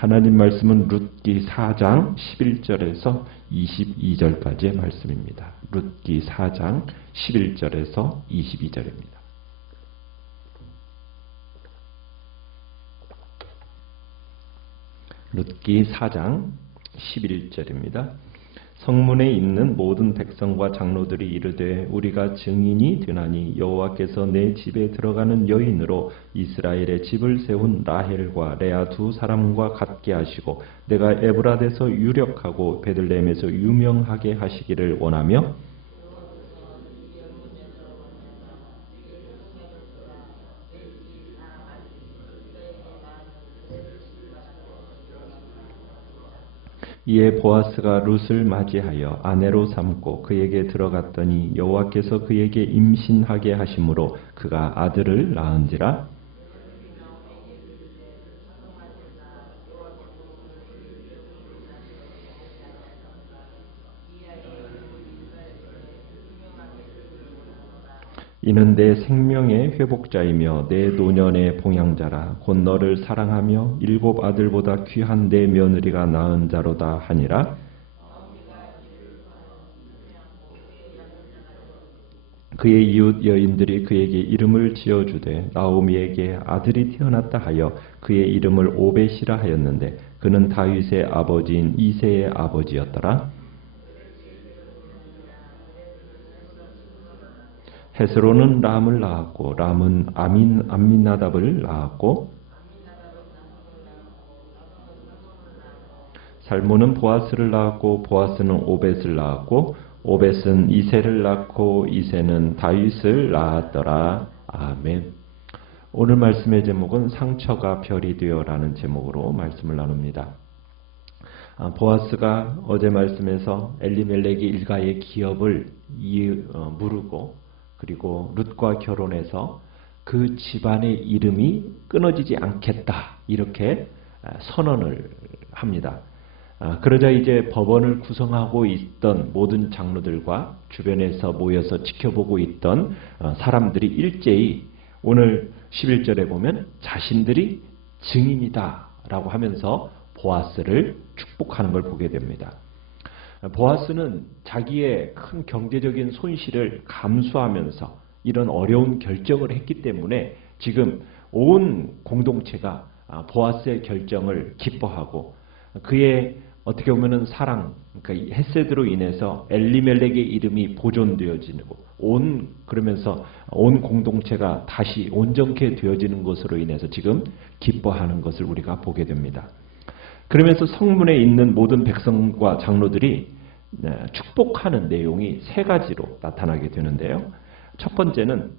하나님 말씀은 룻기 4장 11절에서 22절까지의 말씀입니다. 룻기 4장 11절에서 22절입니다. 룻기 4장 11절입니다. 성문에 있는 모든 백성과 장로들이 이르되 우리가 증인이 되나니 여호와께서 내 집에 들어가는 여인으로 이스라엘의 집을 세운 라헬과 레아 두 사람과 같게 하시고 내가 에브라데서 유력하고 베들레헴에서 유명하게 하시기를 원하며 이에 보아스가 룻을 맞이하여 아내로 삼고 그에게 들어갔더니 여호와께서 그에게 임신하게 하심으로 그가 아들을 낳은지라. 이는 내 생명의 회복자이며 내 노년의 봉양자라. 곧 너를 사랑하며 7 아들보다 귀한 내 며느리가 낳은 자로다 하니라. 그의 이웃 여인들이 그에게 이름을 지어주되 나오미에게 아들이 태어났다 하여 그의 이름을 오벳이라 하였는데 그는 다윗의 아버지인 이새의 아버지였더라. 헤스론은 람을 낳았고 람은 암민나답을 낳았고 살몬은 보아스를 낳았고 보아스는 오벳을 낳았고 오벳은 이새를 낳고 이새는 다윗을 낳았더라. 아멘. 오늘 말씀의 제목은 상처가 별이 되어라는 제목으로 말씀을 나눕니다. 보아스가 어제 말씀에서 엘리멜렉의 일가의 기업을 무르고 그리고 룻과 결혼해서 그 집안의 이름이 끊어지지 않겠다 이렇게 선언을 합니다. 그러자 이제 법원을 구성하고 있던 모든 장로들과 주변에서 모여서 지켜보고 있던 사람들이 일제히 오늘 11절에 보면 자신들이 증인이다 라고 하면서 보아스를 축복하는 걸 보게 됩니다. 보아스는 자기의 큰 경제적인 손실을 감수하면서 이런 어려운 결정을 했기 때문에 지금 온 공동체가 보아스의 결정을 기뻐하고 그의 어떻게 보면은 사랑, 그러니까 헤세드로 인해서 엘리멜렉의 이름이 보존되어지고 그러면서 온 공동체가 다시 온전케 되어지는 것으로 인해서 지금 기뻐하는 것을 우리가 보게 됩니다. 그러면서 성문에 있는 모든 백성과 장로들이 축복하는 내용이 3가지로 나타나게 되는데요. 첫 번째는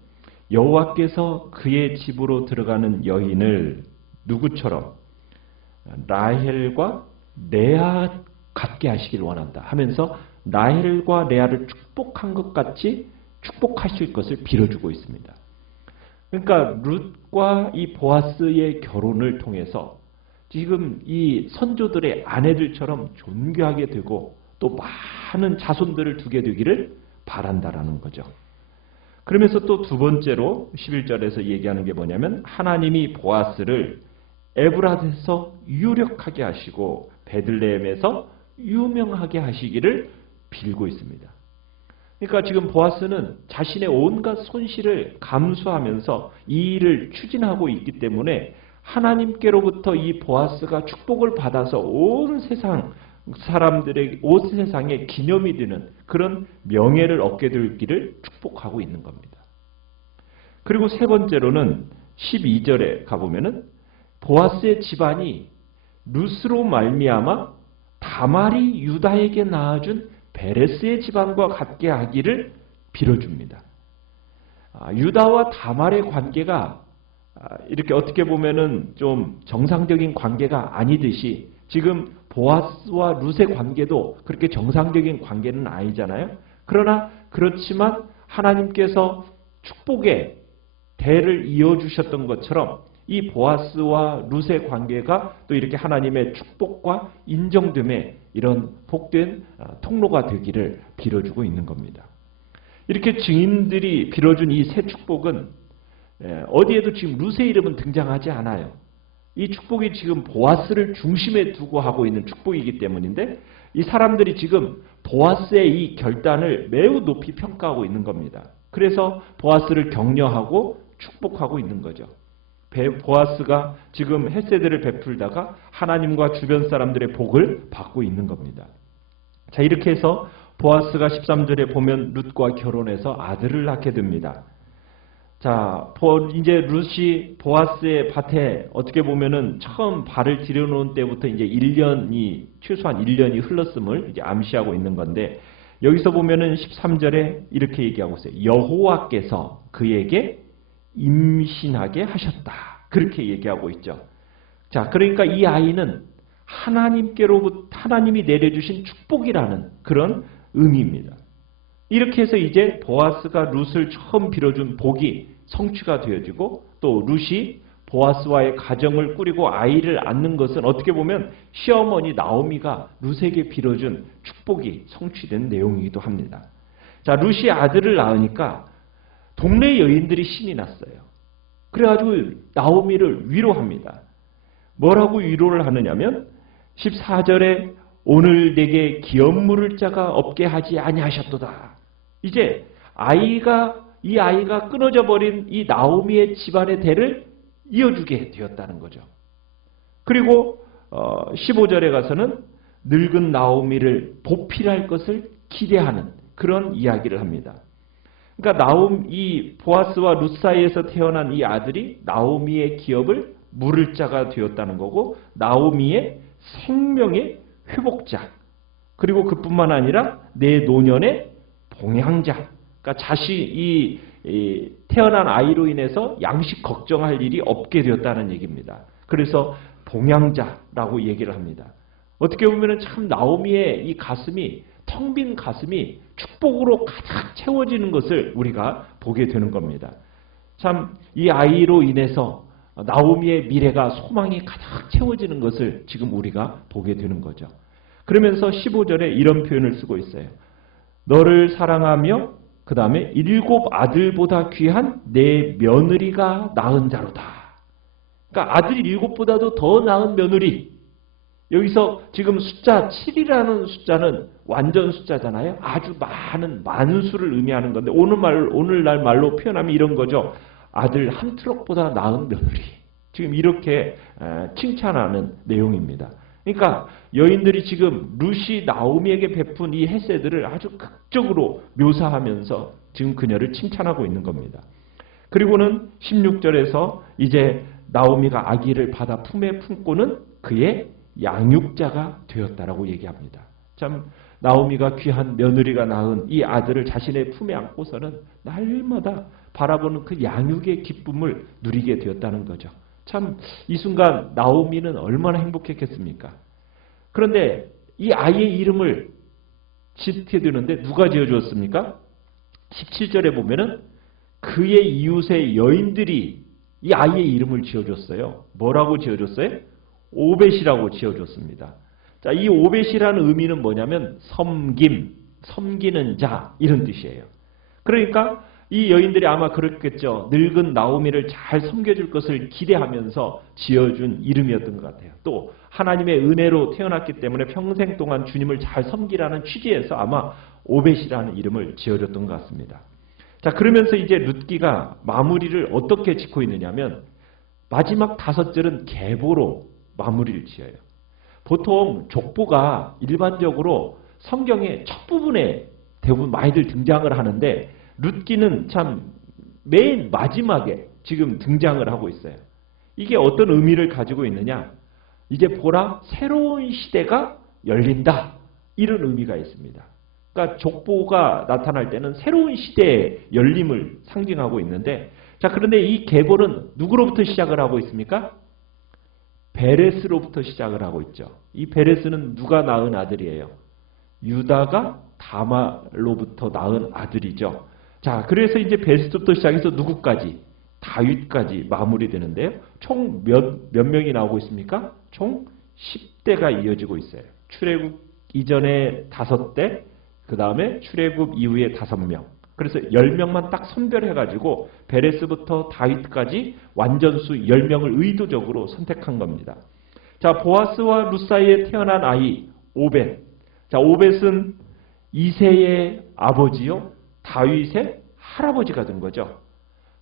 여호와께서 그의 집으로 들어가는 여인을 누구처럼 라헬과 레아 같게 하시길 원한다 하면서 라헬과 레아를 축복한 것 같이 축복하실 것을 빌어주고 있습니다. 그러니까 룻과 이 보아스의 결혼을 통해서 지금 이 선조들의 아내들처럼 존귀하게 되고 또 많은 자손들을 두게 되기를 바란다라는 거죠. 그러면서 또 두 번째로 11절에서 얘기하는 게 뭐냐면 하나님이 보아스를 에브라데서 유력하게 하시고 베들레헴에서 유명하게 하시기를 빌고 있습니다. 그러니까 지금 보아스는 자신의 온갖 손실을 감수하면서 이 일을 추진하고 있기 때문에 하나님께로부터 이 보아스가 축복을 받아서 온 세상 사람들의 온 세상에 기념이 되는 그런 명예를 얻게 되기를 축복하고 있는 겁니다. 그리고 세 번째로는 12절에 가보면은 보아스의 집안이 룻으로 말미암아 다말이 유다에게 낳아준 베레스의 집안과 같게 하기를 빌어줍니다. 유다와 다말의 관계가 이렇게 어떻게 보면은 좀 정상적인 관계가 아니듯이 지금 보아스와 룻의 관계도 그렇게 정상적인 관계는 아니잖아요. 그러나 그렇지만 하나님께서 축복의 대를 이어주셨던 것처럼 이 보아스와 룻의 관계가 또 이렇게 하나님의 축복과 인정됨의 이런 복된 통로가 되기를 빌어주고 있는 겁니다. 이렇게 증인들이 빌어준 이 새 축복은 어디에도 지금 룻의 이름은 등장하지 않아요. 이 축복이 지금 보아스를 중심에 두고 하고 있는 축복이기 때문인데 이 사람들이 지금 보아스의 이 결단을 매우 높이 평가하고 있는 겁니다. 그래서 보아스를 격려하고 축복하고 있는 거죠. 보아스가 지금 헤세드를 베풀다가 하나님과 주변 사람들의 복을 받고 있는 겁니다. 자, 이렇게 해서 보아스가 13절에 보면 룻과 결혼해서 아들을 낳게 됩니다. 자, 이제 룻이 보아스의 밭에 어떻게 보면은 처음 발을 들여놓은 때부터 이제 1년이, 최소한 1년이 흘렀음을 이제 암시하고 있는 건데, 여기서 보면은 13절에 이렇게 얘기하고 있어요. 여호와께서 그에게 임신하게 하셨다. 그렇게 얘기하고 있죠. 자, 그러니까 이 아이는 하나님께로부터 하나님이 내려주신 축복이라는 그런 의미입니다. 이렇게 해서 이제 보아스가 룻을 처음 빌어준 복이 성취가 되어지고 또 룻이 보아스와의 가정을 꾸리고 아이를 낳는 것은 어떻게 보면 시어머니 나오미가 룻에게 빌어준 축복이 성취된 내용이기도 합니다. 자, 룻이 아들을 낳으니까 동네 여인들이 신이 났어요. 그래가지고 나오미를 위로합니다. 뭐라고 위로를 하느냐면 14절에 오늘 내게 기업 물을 자가 없게 하지 아니하셨도다. 이제 이 아이가 끊어져 버린 이 나오미의 집안의 대를 이어주게 되었다는 거죠. 그리고 15절에 가서는 늙은 나오미를 보필할 것을 기대하는 그런 이야기를 합니다. 그러니까 이 보아스와 룻 사이에서 태어난 이 아들이 나오미의 기업을 물을 자가 되었다는 거고 나오미의 생명의 회복자, 그리고 그뿐만 아니라 내 노년의 봉양자, 그러니까 이 태어난 아이로 인해서 양식 걱정할 일이 없게 되었다는 얘기입니다. 그래서 봉양자라고 얘기를 합니다. 어떻게 보면 참 나오미의 이 가슴이, 텅 빈 가슴이 축복으로 가득 채워지는 것을 우리가 보게 되는 겁니다. 참 이 아이로 인해서 나오미의 미래가 소망이 가득 채워지는 것을 지금 우리가 보게 되는 거죠. 그러면서 15절에 이런 표현을 쓰고 있어요. 너를 사랑하며 그 다음에 7 아들보다 귀한 내 며느리가 낳은 자로다. 그러니까 아들 7보다도 더 낳은 며느리. 여기서 지금 숫자 7이라는 숫자는 완전 숫자잖아요. 아주 많은 수를 의미하는 건데 오늘날 말로 표현하면 이런 거죠. 아들 한 트럭보다 낳은 며느리. 지금 이렇게 칭찬하는 내용입니다. 그러니까 여인들이 지금 룻이 나오미에게 베푼 이 헤세드를 아주 극적으로 묘사하면서 지금 그녀를 칭찬하고 있는 겁니다. 그리고는 16절에서 이제 나오미가 아기를 받아 품에 품고는 그의 양육자가 되었다라고 얘기합니다. 참 나오미가 귀한 며느리가 낳은 이 아들을 자신의 품에 안고서는 날마다 바라보는 그 양육의 기쁨을 누리게 되었다는 거죠. 참 이 순간 나오미는 얼마나 행복했겠습니까? 그런데 이 아이의 이름을 짓게 되는데 누가 지어주었습니까? 17절에 보면은 그의 이웃의 여인들이 이 아이의 이름을 지어줬어요. 뭐라고 지어줬어요? 오벳이라고 지어줬습니다. 자, 이 오벳이라는 의미는 뭐냐면 섬기는 자, 이런 뜻이에요. 그러니까 이 여인들이 아마 그렇겠죠. 늙은 나오미를 잘 섬겨줄 것을 기대하면서 지어준 이름이었던 것 같아요. 또 하나님의 은혜로 태어났기 때문에 평생 동안 주님을 잘 섬기라는 취지에서 아마 오벳이라는 이름을 지어줬던 것 같습니다. 자, 그러면서 이제 룻기가 마무리를 어떻게 짓고 있느냐면 마지막 5절은 계보로 마무리를 지어요. 보통 족보가 일반적으로 성경의 첫 부분에 대부분 많이들 등장을 하는데 룻기는 참 맨 마지막에 지금 등장을 하고 있어요. 이게 어떤 의미를 가지고 있느냐? 이제 보라, 새로운 시대가 열린다. 이런 의미가 있습니다. 그러니까 족보가 나타날 때는 새로운 시대의 열림을 상징하고 있는데, 자, 그런데 이 계보는 누구로부터 시작을 하고 있습니까? 베레스로부터 시작을 하고 있죠. 이 베레스는 누가 낳은 아들이에요? 유다가 다말로부터 낳은 아들이죠. 자, 그래서 이제 베레스부터 시작해서 누구까지? 다윗까지 마무리되는데요. 총 몇 명이 나오고 있습니까? 총 10대가 이어지고 있어요. 출애굽 이전에 5대, 그 다음에 출애굽 이후에 5명, 그래서 10명만 딱 선별해가지고 베레스부터 다윗까지 완전수 10명을 의도적으로 선택한 겁니다. 자, 보아스와 룻 사이에 태어난 아이 오벳. 자, 오벳은 이새의 아버지요, 다윗의 할아버지가 된 거죠.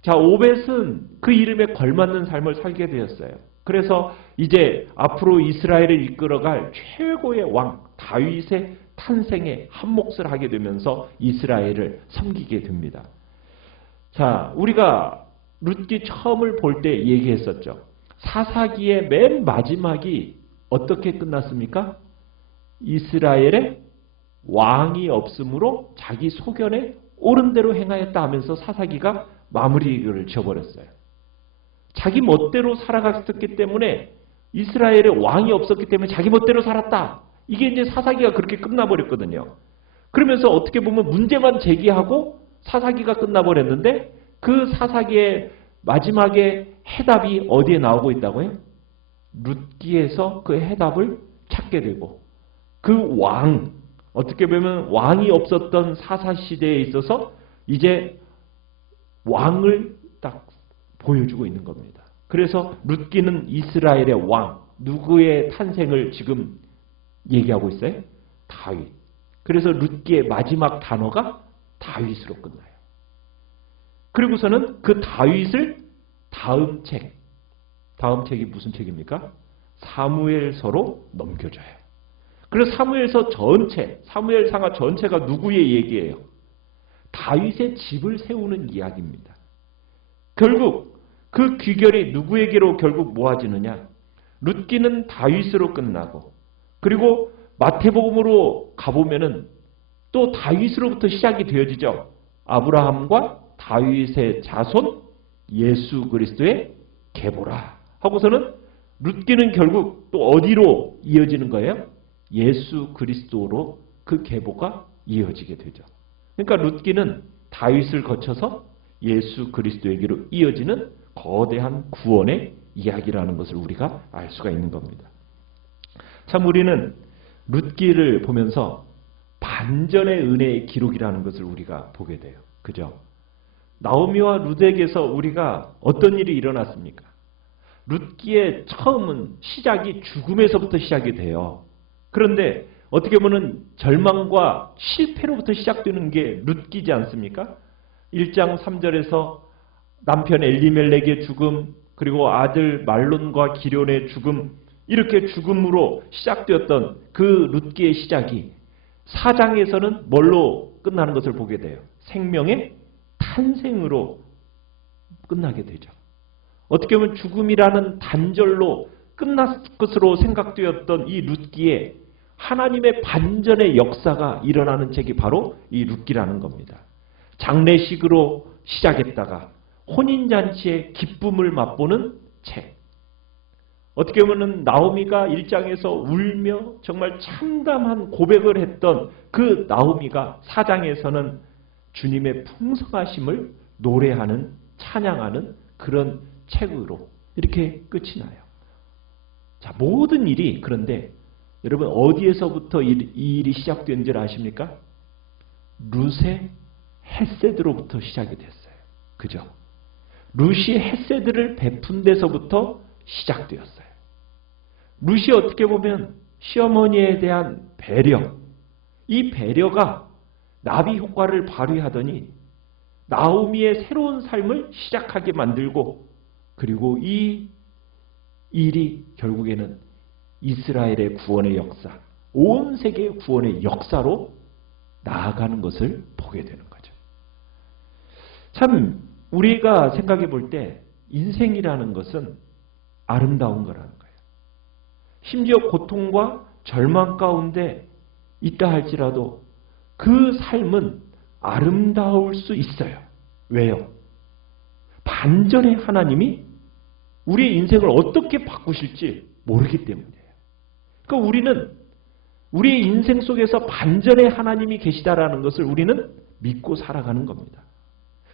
자, 오벳은 그 이름에 걸맞는 삶을 살게 되었어요. 그래서 이제 앞으로 이스라엘을 이끌어갈 최고의 왕 다윗의 탄생에 한몫을 하게 되면서 이스라엘을 섬기게 됩니다. 자, 우리가 룻기 처음을 볼 때 얘기했었죠. 사사기의 맨 마지막이 어떻게 끝났습니까? 이스라엘의 왕이 없으므로 자기 소견에 옳은 대로 행하였다 하면서 사사기가 마무리를 지어버렸어요. 자기 멋대로 살아갔었기 때문에 이스라엘에 왕이 없었기 때문에 자기 멋대로 살았다. 이게 이제 사사기가 그렇게 끝나버렸거든요. 그러면서 어떻게 보면 문제만 제기하고 사사기가 끝나버렸는데 그 사사기의 마지막에 해답이 어디에 나오고 있다고요? 룻기에서 그 해답을 찾게 되고 그 왕, 어떻게 보면 왕이 없었던 사사시대에 있어서 이제 왕을 딱 보여주고 있는 겁니다. 그래서 룻기는 이스라엘의 왕, 누구의 탄생을 지금 얘기하고 있어요? 다윗. 그래서 룻기의 마지막 단어가 다윗으로 끝나요. 그리고서는 그 다윗을 다음 책이 무슨 책입니까? 사무엘서로 넘겨줘요. 그래서 사무엘서 전체, 사무엘상하 전체가 누구의 얘기예요? 다윗의 집을 세우는 이야기입니다. 결국 그 귀결이 누구에게로 결국 모아지느냐? 룻기는 다윗으로 끝나고 그리고 마태복음으로 가보면은 또 다윗으로부터 시작이 되어지죠. 아브라함과 다윗의 자손 예수 그리스도의 계보라 하고서는 룻기는 결국 또 어디로 이어지는 거예요? 예수 그리스도로 그 계보가 이어지게 되죠. 그러니까 룻기는 다윗을 거쳐서 예수 그리스도에게로 이어지는 거대한 구원의 이야기라는 것을 우리가 알 수가 있는 겁니다. 참 우리는 룻기를 보면서 반전의 은혜의 기록이라는 것을 우리가 보게 돼요. 그죠? 나오미와 룻에게서 우리가 어떤 일이 일어났습니까? 룻기의 처음은 시작이 죽음에서부터 시작이 돼요. 그런데 어떻게 보면 절망과 실패로부터 시작되는 게 룻기지 않습니까? 1장 3절에서 남편 엘리멜렉의 죽음, 그리고 아들 말론과 기럐의 죽음, 이렇게 죽음으로 시작되었던 그 룻기의 시작이 4장에서는 뭘로 끝나는 것을 보게 돼요? 생명의 탄생으로 끝나게 되죠. 어떻게 보면 죽음이라는 단절로 끝났을 것으로 생각되었던 이 룻기에 하나님의 반전의 역사가 일어나는 책이 바로 이 룻기라는 겁니다. 장례식으로 시작했다가 혼인잔치의 기쁨을 맛보는 책. 어떻게 보면 나오미가 1장에서 울며 정말 참담한 고백을 했던 그 나오미가 4장에서는 주님의 풍성하심을 노래하는, 찬양하는 그런 책으로 이렇게 끝이 나요. 자, 모든 일이 그런데 여러분 어디에서부터 이 일이 시작된 줄 아십니까? 룻의 헤세드로부터 시작이 됐어요. 그죠? 룻이 헤세드를 베푼 데서부터 시작되었어요. 룻이 어떻게 보면 시어머니에 대한 배려, 이 배려가 나비 효과를 발휘하더니 나오미의 새로운 삶을 시작하게 만들고 그리고 이 일이 결국에는 이스라엘의 구원의 역사, 온 세계의 구원의 역사로 나아가는 것을 보게 되는 거죠. 참 우리가 생각해 볼 때 인생이라는 것은 아름다운 거라는 거예요. 심지어 고통과 절망 가운데 있다 할지라도 그 삶은 아름다울 수 있어요. 왜요? 반전의 하나님이 우리의 인생을 어떻게 바꾸실지 모르기 때문이에요. 그러니까 우리는 우리의 인생 속에서 반전의 하나님이 계시다라는 것을 우리는 믿고 살아가는 겁니다.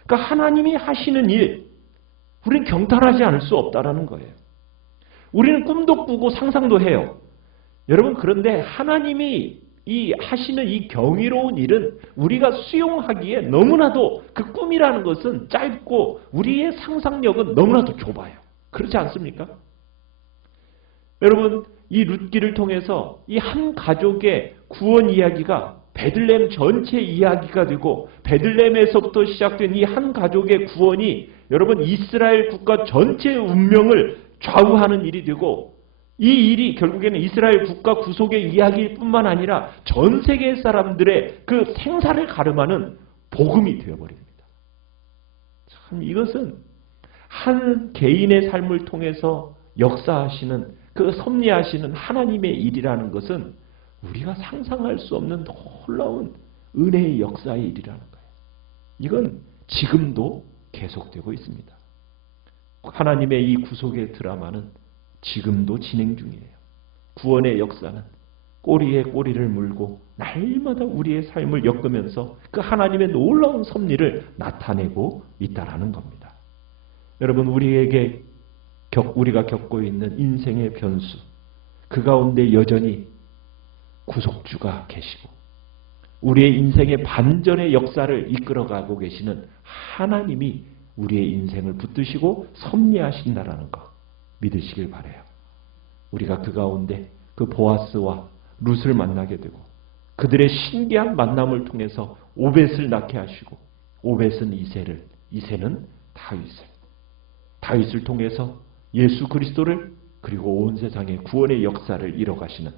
그러니까 하나님이 하시는 일, 우리는 경탄하지 않을 수 없다라는 거예요. 우리는 꿈도 꾸고 상상도 해요. 여러분 그런데 하나님이 이 하시는 이 경이로운 일은 우리가 수용하기에 너무나도 그 꿈이라는 것은 짧고 우리의 상상력은 너무나도 좁아요. 그렇지 않습니까? 여러분, 이 룻기를 통해서 이 한 가족의 구원 이야기가 베들레헴 전체 이야기가 되고 베들레헴에서부터 시작된 이 한 가족의 구원이 여러분 이스라엘 국가 전체의 운명을 좌우하는 일이 되고 이 일이 결국에는 이스라엘 국가 구속의 이야기일 뿐만 아니라 전 세계 사람들의 그 생사를 가름하는 복음이 되어버립니다. 참 이것은 한 개인의 삶을 통해서 역사하시는 그 섭리하시는 하나님의 일이라는 것은 우리가 상상할 수 없는 놀라운 은혜의 역사의 일이라는 거예요. 이건 지금도 계속되고 있습니다. 하나님의 이 구속의 드라마는 지금도 진행 중이에요. 구원의 역사는 꼬리에 꼬리를 물고 날마다 우리의 삶을 엮으면서 그 하나님의 놀라운 섭리를 나타내고 있다라는 겁니다. 여러분, 우리가 겪고 있는 인생의 변수, 그 가운데 여전히 구속주가 계시고 우리의 인생의 반전의 역사를 이끌어가고 계시는 하나님이 우리의 인생을 붙드시고 섭리하신다라는 것 믿으시길 바라요. 우리가 그 가운데 그 보아스와 룻을 만나게 되고 그들의 신기한 만남을 통해서 오벳을 낳게 하시고 오벳은 이새는 다윗을 통해서 예수 그리스도를 그리고 온 세상의 구원의 역사를 이뤄가시는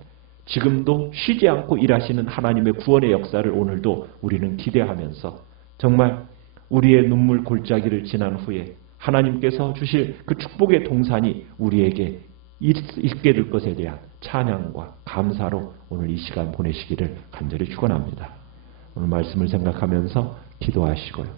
지금도 쉬지 않고 일하시는 하나님의 구원의 역사를 오늘도 우리는 기대하면서 정말 우리의 눈물 골짜기를 지난 후에 하나님께서 주실 그 축복의 동산이 우리에게 있게 될 것에 대한 찬양과 감사로 오늘 이 시간 보내시기를 간절히 축원합니다. 오늘 말씀을 생각하면서 기도하시고요.